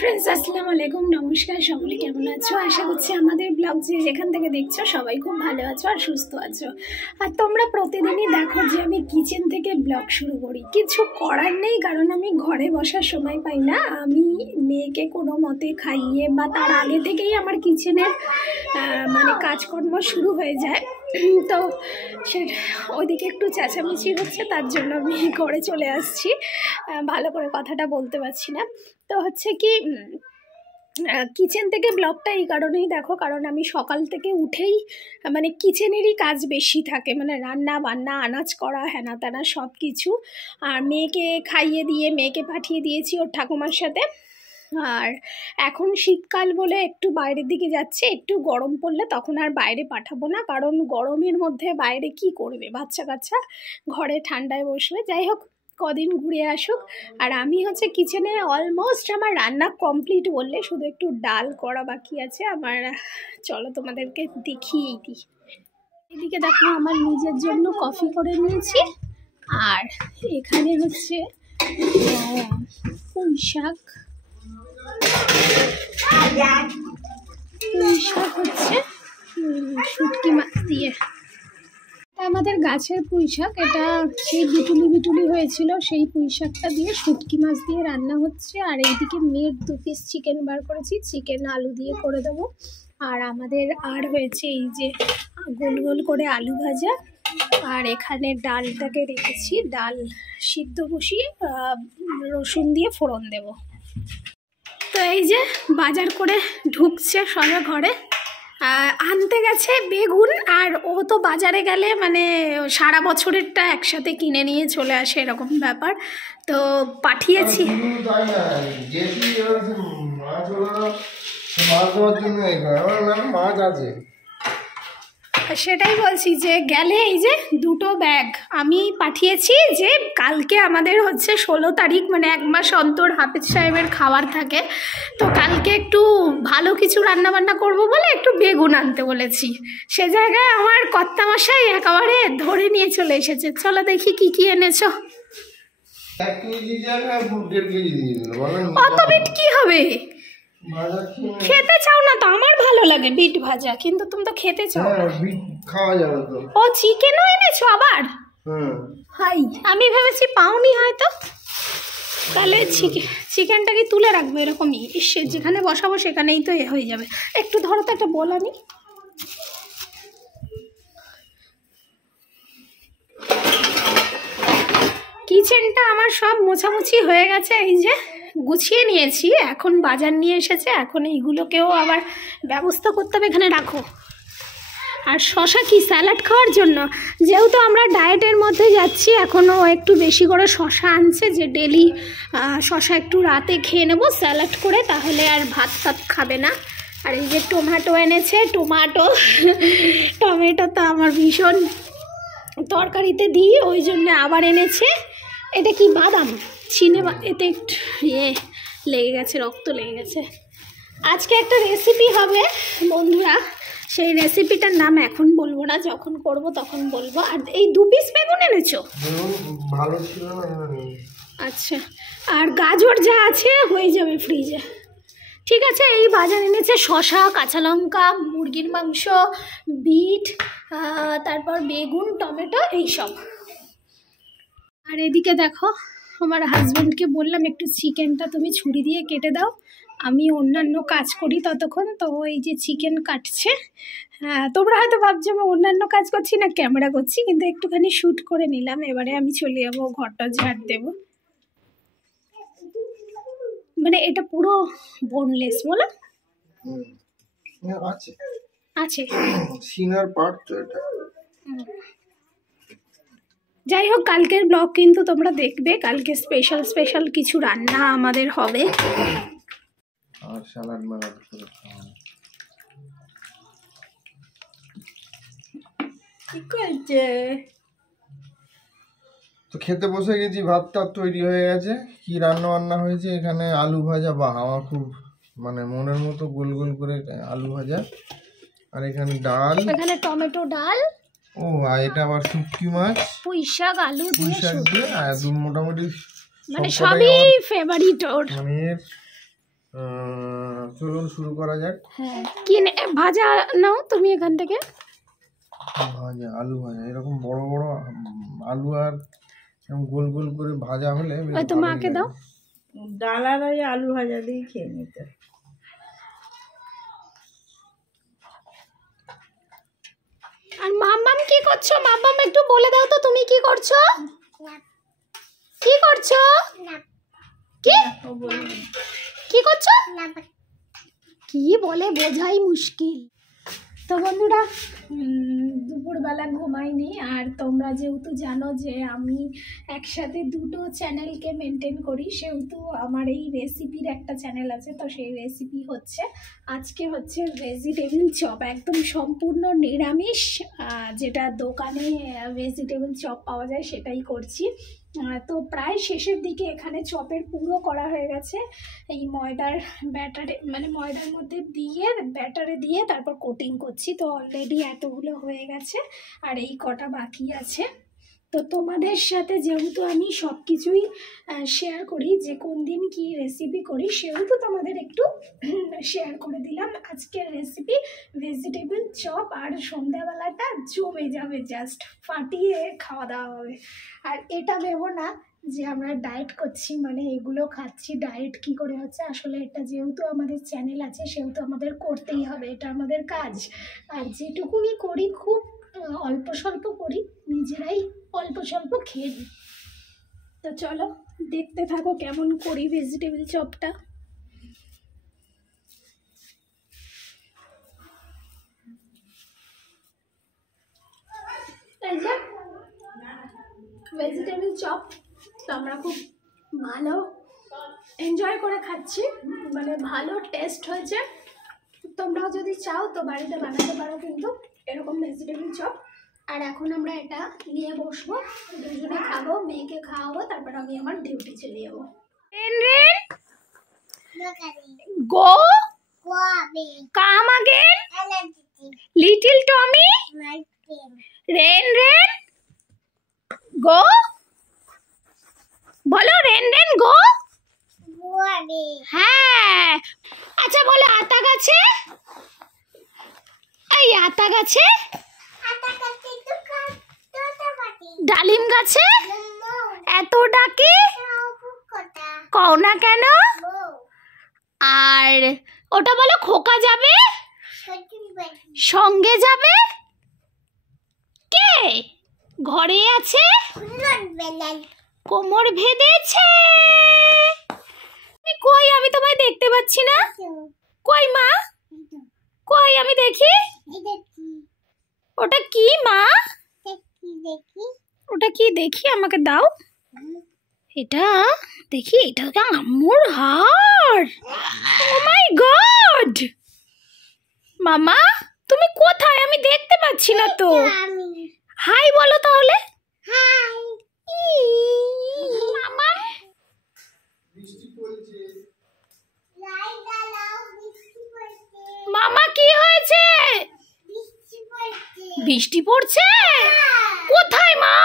Friends আসসালামু আলাইকুম নমস্কার সকলে কেমন আছো আশা করছি আমাদের ব্লগ যে যেখান থেকে দেখছো সবাই খুব ভালো আছো আর সুস্থ আছো আর তোমরা প্রতিদিনই দেখো যে আমি কিচেন থেকে ব্লগ শুরু করি কিছু করার নেই কারণ আমি ঘরে বসার সময় পাই না আমি মেয়েকে কোনো মতে খাইয়ে বা তার আগে থেকেই আমার কিচেনের মানে কাজকর্ম শুরু হয়ে যায় তো ওইদিকে একটু চেঁচামেচি হচ্ছে তার জন্য আমি ঘরে চলে আসছি ভালো করে কথাটা বলতে পারছি না তো হচ্ছে কি কিচেন থেকে ব্লগটা এই কারণেই দেখো কারণ আমি সকাল থেকে উঠেই মানে কিচেনেরই কাজ বেশি থাকে মানে রান্না বান্না আনাজ করা হেনা তেনা সব কিছু আর মেয়েকে খাইয়ে দিয়ে মেয়েকে পাঠিয়ে দিয়েছি ওর ঠাকুমার সাথে আর এখন শীতকাল বলে একটু বাইরের দিকে যাচ্ছে একটু গরম পড়লে তখন আর বাইরে পাঠাবো না কারণ গরমের মধ্যে বাইরে কি করবে বাচ্চা কাচ্চা ঘরে ঠান্ডায় বসবে যাই হোক কদিন ঘুরে আসুক আর আমি হচ্ছে কিচেনে অলমোস্ট আমার রান্না কমপ্লিট বললে শুধু একটু ডাল করা বাকি আছে আমার চলো তোমাদেরকে দেখিয়েই দিই এদিকে দেখো আমার নিজের জন্য কফি করে নিয়েছি আর এখানে হচ্ছে পুঁই শাক হচ্ছে শুটকি মাছ দিয়ে আমাদের গাছের পুঁই শাক এটা সেই বিটুলি হয়েছিল সেই পুঁই শাকটা দিয়ে শুটকি মাছ দিয়ে রান্না হচ্ছে আর এইদিকে মেয়ের 2 পিস চিকেন বার করেছি চিকেন আলু দিয়ে করে দেবো আর আমাদের আর হয়েছে এই যে গোল গোল করে আলু ভাজা আর এখানে ডালটাকে রেখেছি ডাল সিদ্ধ বসিয়ে রসুন দিয়ে ফোড়ন দেব তো এই যে বাজার করে ঢুকছে সবাই ঘরে আনতে গেছে বেগুন আর ও তো বাজারে গেলে মানে সারা বছরেরটা একসাথে কিনে নিয়ে চলে আসে এরকম ব্যাপার তো পাঠিয়েছি সেটাই বলছি যে গেলে এই যে 2টো ব্যাগ আমি পাঠিয়েছি যে কালকে আমাদের হচ্ছে 16 তারিখ মানে 1 মাস অন্তর হাফেজ সাহেবের খাবার থাকে তো কালকে একটু ভালো কিছু রান্নাবান্না করব বলে একটু বেগুন আনতে বলেছি সে জায়গায় আমার কর্তামশাই একেবারে ধরে নিয়ে চলে এসেছে চলো দেখি কি কি এনেছো অত বিট কি হবে খেতে চাও না তো আমার ভালো লাগে বিট ভাজা কিন্তু তুমি তো খেতে চাও না বিট খাওয়া যাবে তো ও চিকেনও এনেছো আবার হাই আমি ভেবেছি পাউনি হয়তো তাহলে চিকেনটাকে তুলে রাখবো এরকমই যেখানে বসাবো সেখানেই তো হয়ে যাবে একটু ধরো তো একটা বল আমি কিচেনটা আমার সব মোছামুছি হয়ে গেছে এই যে গুছিয়ে নিয়েছি এখন বাজার নিয়ে এসেছে এখন এইগুলোকেও আবার ব্যবস্থা করতে হবে এখানে রাখো আর শশা কি স্যালাড খাওয়ার জন্য যেহেতু আমরা ডায়েটের মধ্যে যাচ্ছি এখনও একটু বেশি করে শশা আনছে যে ডেলি শশা একটু রাতে খেয়ে নেবো স্যালাড করে তাহলে আর ভাত খাবে না আর এই যে টমেটো এনেছে টমেটো তো আমার ভীষণ তরকারিতে দিই ওই জন্য আবার এনেছে এটা কি বাদাম চিনে এতে একটু লেগে গেছে রক্ত লেগে গেছে আজকে একটা রেসিপি হবে বন্ধুরা সেই রেসিপিটার নাম এখন বলবো না যখন করব তখন বলবো আর এই 2 পিস বেগুন এনেছো ভালো ছিল না আচ্ছা আর গাজর যা আছে হয়ে যাবে ফ্রিজে ঠিক আছে এই বাজার এনেছে শশা কাঁচা লঙ্কা মুরগির মাংস বিট তারপর বেগুন টমেটো এইসব আর এদিকে দেখো আমার হাজব্যান্ডকে বললাম একটু চিকেনটা তুমি ছুরি দিয়ে কেটে দাও আমি অন্যান্য কাজ করি ততক্ষণ তো এই যে চিকেন কাটছে তোমরা হয়তো ভাবছো আমি অন্যান্য কাজ করছি না ক্যামেরা করছি কিন্তু একটুখানি শ্যুট করে নিলাম এবারে আমি চলে যাবো ঘরটা ঝাড় দেবো মানে এটা পুরো বোনলেস বলো আছে আছে সিনার পার্ট তো এটা যাই হোক কালকের ব্লগ কিন্তু তোমরা দেখবে কালকে স্পেশাল কিছু রান্না আমাদের হবে আর সালাদ মালাদ করে তো খেতে বসে গেছি ভাতটা তৈরি হয়ে গেছে কি রান্না হয়েছে এখানে আলু ভাজা বা আমার খুব মানে মনের মতো গোল গোল করে আলু ভাজা আর এখানে ডাল এখানে টমেটো ডাল ও আর এটা আবার শুটকি মাছ পুঁই শাক আলু দিয়ে আর মোটামুটি মানে সবই ফেভারিট ওর চলুন শুরু করা যাক। হ্যাঁ, কি ভাজা নাও তুমি এখান থেকে। ভাজা, আলু ভাজা, এরকম বড় বড় আলু আর এরকম গোল গোল করে ভাজা হলে বেশ তো ভালোই মাকে লাগে। দাও। ডাল আর ওই আলু ভাজা দিয়ে খেয়ে নিতে। আর মাম্মাম কি করছো? মাম্মাম একটু বলে দাও তো তুমি কি করছো? কি করছো? কি কি করছো? কি বলে বোঝাই মুশকিল। তো বন্ধুরা, দুপুরবেলা ঘুমাইনি। আর তোমরা যেহেতু জানো যে আমি একসাথে দুটো চ্যানেলকে মেনটেন করি, সেহেতু আমার এই রেসিপির একটা চ্যানেল আছে। তো সেই রেসিপি হচ্ছে, আজকে হচ্ছে ভেজিটেবল চপ, একদম সম্পূর্ণ নিরামিষ, যেটা দোকানে ভেজিটেবল চপ পাওয়া যায় সেটাই করছি। তো প্রায় শেষের দিকে এখানে চপের পুরো করা হয়ে গেছে। এই ময়দার ব্যাটারে, মানে ময়দার মধ্যে দিয়ে ব্যাটারে দিয়ে তারপর কোটিং করছি। তো অলরেডি এতগুলো হয়ে গেছে আর এই কটা বাকি আছে। তো তোমাদের সাথে যেহেতু আমি সব কিছুই শেয়ার করি, যে কোন দিন কি রেসিপি করি, সেহেতু তোমাদের একটু শেয়ার করে দিলাম আজকের রেসিপি ভেজিটেবল চপ। আর সন্ধ্যাবেলাটা জমে যাবে, জাস্ট ফাটিয়ে খাওয়া দাওয়া হবে। আর এটা ভেবো না যে আমরা ডায়েট করছি, মানে এগুলো খাচ্ছি, ডায়েট কি করে হচ্ছে। আসলে এটা যেহেতু আমাদের চ্যানেল আছে সেহেতু আমাদের করতেই হবে, এটা আমাদের কাজ। আর যেটুকুনি করি খুব অল্প স্বল্প করি, নিজেরাই অল্প স্বল্প খেয়ে দিই। তো চলো দেখতে থাকো কেমন করি ভেজিটেবল চপটা। ভেজিটেবল চপ তো আমরা খুব ভালো এনজয় করে খাচ্ছি, মানে ভালো টেস্ট হয়েছে। তোমরাও যদি চাও তো বাড়িতে বানাতে পারো কিন্তু এরকম ভেজিটেবল চপ। আর এখন আমরা এটা নিয়ে বসবো, দুজনে খাবো, মেয়েকে খাওয়াবো, তারপর আমি আমার ডিউটি চলে যাবো। গো কাম अगेन লিটল টমি রেন রেন গো, বলো রেন রেন গো। হ্যাঁ, আচ্ছা বলো আতা গাছে, এই আতা গাছে, ডালিম গাছে এত ডাকি কও না কেন? আর ওটা বলো খোকা যাবে, সঙ্গে যাবে, কে ঘরে আছে, কোমর ভেদেছে। কই আমি তোমায় দেখতে পাচ্ছি না, কই মা, কই আমি দেখি। ওটা কি মা, ওটা কি দেখি, আমাকে দাও। এটা দেখি, এটা তো আম্মুর হার। ও মাই গড, মামা তুমি কোথায়, আমি দেখতে পাচ্ছি না তো। হাই বলো তাহলে। মামা মামা কি হয়েছে? বৃষ্টি পড়ছে? কোথায় মা?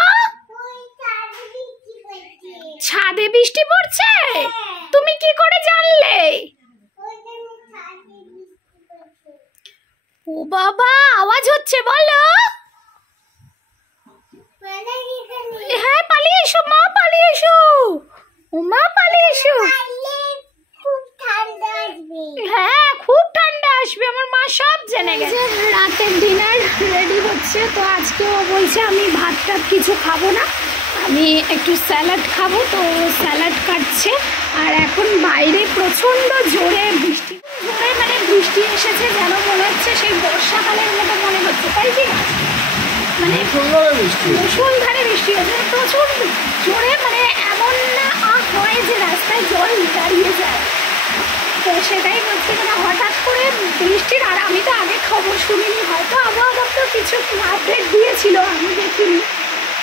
ছাদে বৃষ্টি পড়ছে? তুমি কি করে জানলে? ও বাবা, আওয়াজ হচ্ছে, বলো। হ্যাঁ পালিয়ে এসো মা, পালিয়ে এসো, ও মা পালিয়ে এসো। হ্যাঁ খুব ঠান্ডা আসবে, আমার মা সব জেনে গেছে। রাতের ডিনার রেডি হচ্ছে। তো আজকে ও বলছে আমি ভাত টাত কিছু খাবো না, আমি একটু স্যালাড খাবো। তো স্যালাড কাটছে। আর এখন বাইরে প্রচণ্ড জোরে বৃষ্টি, জোরে মানে বৃষ্টি এসেছে, যেন মনে হচ্ছে সেই বর্ষাকালের মতো মনে হচ্ছে, তাই কি না? মানে মুষলধারে বৃষ্টি হচ্ছে প্রচুর জোরে, মানে এমন না হয় যে রাস্তায় জল দাঁড়িয়ে যায়। তো সেটাই হচ্ছে, মানে হঠাৎ করে বৃষ্টির। আর আমি তো আগে খবর শুনিনি, হয়তো আবহাওয়া দপ্তর কিছু আপডেট দিয়েছিল, আমি দেখিনি।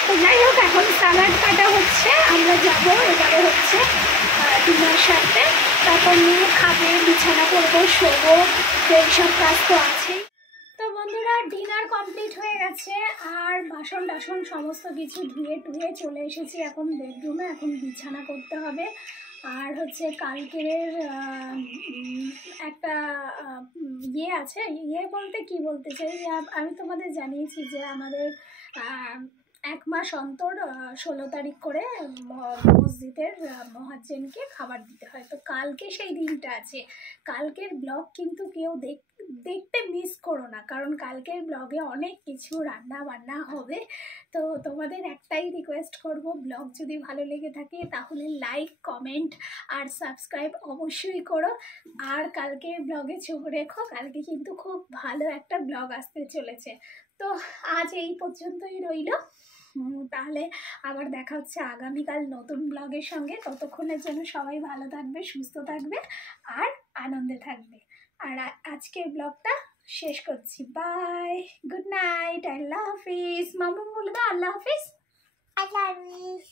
তো যাই হোক, এখন স্যালাড কাটা হচ্ছে, আমরা যাবো, এবারে হচ্ছে ডিনার সাথে, তারপর নিয়ে খাবে, বিছানা করবো, শোবো, তো এইসব কাজ তো আছেই। তো বন্ধুরা, ডিনার কমপ্লিট হয়ে গেছে আর বাসন টাসন সমস্ত কিছু ধুয়ে টুয়ে চলে এসেছি এখন বেডরুমে। এখন বিছানা করতে হবে। আর হচ্ছে কালকের একটা ইয়ে আছে, ইয়ে বলতে কি বলতে চাই, যে আমি তোমাদের জানিয়েছি যে আমাদের 1 মাস অন্তর 16 তারিখ করে মসজিদের মহাজ্জেনকে খাবার দিতে হয়। তো কালকে সেই দিনটা আছে। কালকের ব্লগ কিন্তু কেউ দেখতে মিস করো না, কারণ কালকের ব্লগে অনেক কিছু রান্না বান্না হবে। তো তোমাদের একটাই রিকোয়েস্ট করব, ব্লগ যদি ভালো লেগে থাকে তাহলে লাইক, কমেন্ট আর সাবস্ক্রাইব অবশ্যই করো। আর কালকের ব্লগে চোখ রেখো, কালকে কিন্তু খুব ভালো একটা ব্লগ আসতে চলেছে। তো আজ এই পর্যন্তই রইল। তাহলে আবার দেখা হচ্ছে আগামীকাল নতুন ব্লগের সঙ্গে। ততক্ষণের জন্য সবাই ভালো থাকবে, সুস্থ থাকবে আর আনন্দে থাকবে। আর আজকের ব্লগটা শেষ করছি। বাই, গুড নাইট, আল্লাহ হাফিজ। মামুন বলে দাও আল্লাহ হাফিজ। আল্লাহ হাফিজ।